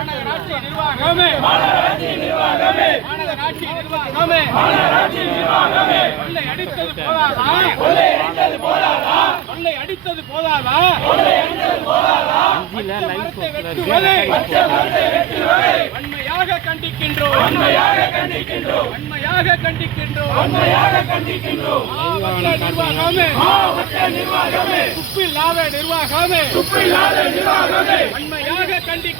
மாநகராட்சி நிர்வாகமே. மாநகராட்சி நிர்வாகமே மாநகராட்சி நிர்வாகமே மாநகராட்சி நிர்வாகமே கொள்ளை அடித்தது போதாதா? கொள்ளை அடித்தது போதாதா? கொள்ளை அடித்தது போதாதா கொள்ளை அடித்தது போதாதா வெட்டுவதை. வெட்டுவதை வன்மையாக கண்டிக்கின்றோம். வன்மையாக கண்டிக்கின்றோம். வன்மையாக கண்டிக்கின்றோம் வன்மையாக கண்டிக்கின்றோம் மாவட்ட நிர்வாகமே. மாவட்ட நிர்வாகமே.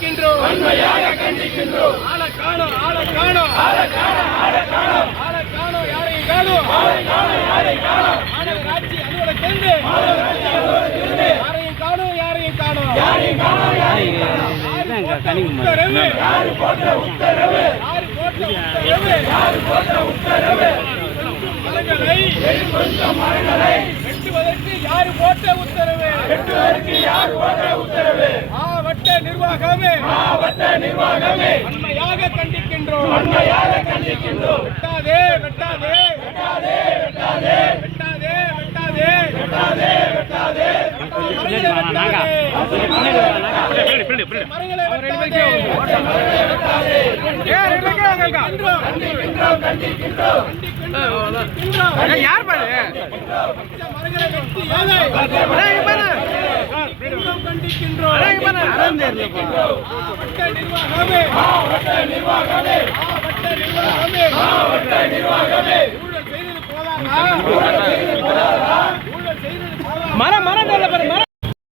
கண்டிக்கின்றோம். வன்மையாக கண்டிக்கின்றோம். ஆள காணோம் ஆள காணோம் ஆள காணோம் ஆள காணோம் ஆள காணோம் யாரையும் காணோம். ஆளை காணோம் யாரையும் காணோம். மாநகராட்சி அலுவலகத்திலிருந்து. மாநகராட்சி அலுவலகத்திலிருந்து. யாரையும் காணோம் யாரையும் காணோம். யாரையும் காணோம் யாரையும் காணோம். உத்தரவு? யாரு போட்ட உத்தரவு? யாரு போட்ட உத்தரவு? யாரு போட்ட உத்தரவு? மரங்களை கொஞ்சம் மரங்களை வெட்டுவதற்கு யாரு போட்ட உத்தரவு? வெட்டுவதற்கு யாரு போட்ட உத்தரவு? மாவட்ட நிர்வாகமே. மாவட்ட நிர்வாகமே. வன்மையாக கண்டிக்கின்றோம். வன்மையாக கண்டிக்கின்றோம். வெட்டாதே வெட்டாதே. வெட்டாதே வெட்டாதே. வெட்டாதே வெட்டாதே. வெட்டாதே வெட்டாதே. யார் பாரு? மரங்களை வெட்டி ஏழை கண்டிக்கின்றோம் கண்டிக்கின்றோம் மாவட்ட நிர்வாகமே மாவட்ட நிர்வாகமே. மாவட்ட நிர்வாகமே. மாவட்ட நிர்வாகமே. ஊழல் செய்தது போதாதா ஊழல் செய்தது போதாதா ஊழல் செய்தது போதாதா மரம் மரம் நல்ல பாரு மரம்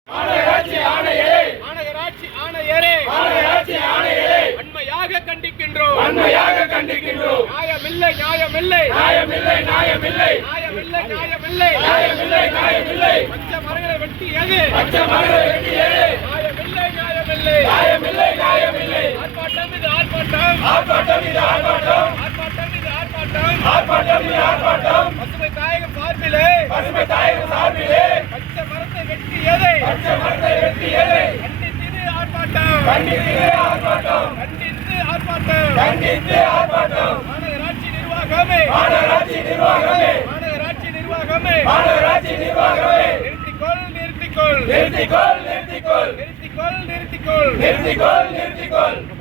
மாநகராட்சி ஆணையரே மாநகராட்சி ஆணையரே மாநகராட்சி ஆணையரே வன்மையாக கண்டிக்கின்றோம் வன்மையாக கண்டிக்கின்றோம். நியாயமில்லை நியாயமில்லை. நியாயமில்லை நியாயமில்லை. நியாயமில்லை நியாயமில்லை. நியாயமில்லை நியாயமில்லை. பச்சை மரங்களை வெட்டி எது பச்சை மரங்களை வெட்டி எது நியாயமில்லை நியாயமில்லை. நியாயமில்லை நியாயமில்லை. ஆர்ப்பாட்டம் இது ஆர்ப்பாட்டம். ஆர்ப்பாட்டம் இது ஆர்ப்பாட்டம். ஆர்ப்பாட்டம் இது ஆர்ப்பாட்டம். ஆர்ப்பாட்டம் இது ஆர்ப்பாட்டம். பசுமை தாயகம் சார்பிலே. பசுமை தாயகம் சார்பிலே. பச்சை மரத்தை வெட்டி எதை பச்சை மரத்தை வெட்டி எதை கண்டித்து ஆர்ப்பாட்டம். கண்டித்து ஆர்ப்பாட்டம் கண்டித்து ஆர்ப்பாட்டம். கண்டித்து ஆர்ப்பாட்டம். மாநகராட்சி நிர்வாகமே. மாநகராட்சி நிர்வாகமே. மாநகராட்சி நிர்வாகமே. மாநகராட்சி நிர்வாகமே. நிறுத்திக்கொள் நிறுத்திக்கொள். நிறுத்திக்கொள் நிறுத்திக்கொள். நிறுத்திக்கொள் நிறுத்திக்கொள். நிறுத்திக்கொள் நிறுத்திக்கொள்.